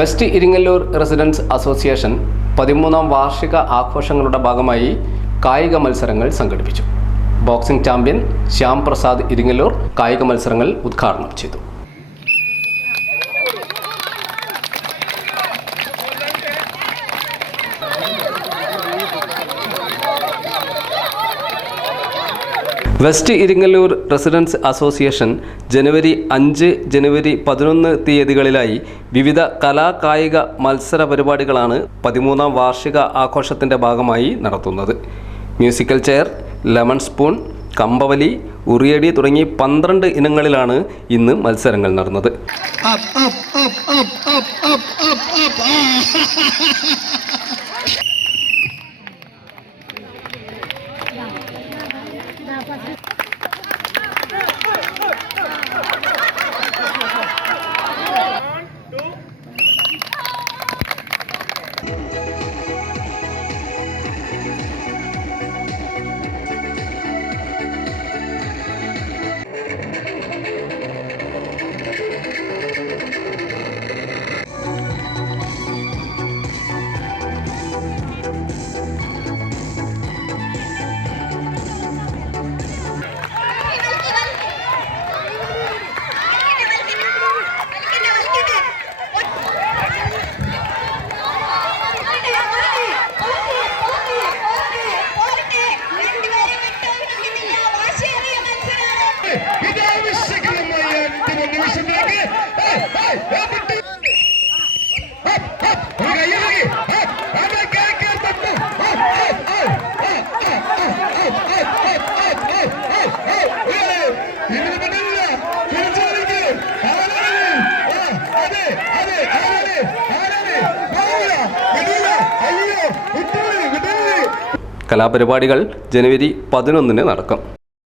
West Iringallur residence association 13ാം വാർഷിക ആഘോഷങ്ങളുടെ ഭാഗമായി കായിക മത്സരങ്ങൾ സംഘടിപ്പിച്ചു. ബോക്സിംഗ് ചാമ്പ്യൻ ശ്യാം പ്രസാദ് ഇരിങ്ങല്ലൂർ കായിക മത്സരങ്ങൾ ഉദ്ഘാടനം ചെയ്തു. വെസ്റ്റ് ഇരിങ്ങല്ലൂർ റെസിഡൻസ് അസോസിയേഷൻ ജനുവരി 5, ജനുവരി 11 തീയതികളിലായി വിവിധ കലാകായിക മത്സര പരിപാടികളാണ് 13ാം വാർഷിക ആഘോഷത്തിൻ്റെ ഭാഗമായി നടത്തുന്നത്. മ്യൂസിക്കൽ ചെയർ, ലെമൺ സ്പൂൺ, കമ്പവലി, ഉറിയടി തുടങ്ങി 12 ഇനങ്ങളിലാണ് ഇന്ന് മത്സരങ്ങൾ നടന്നത്. കലാപരിപാടികൾ ജനുവരി 11 നടക്കും.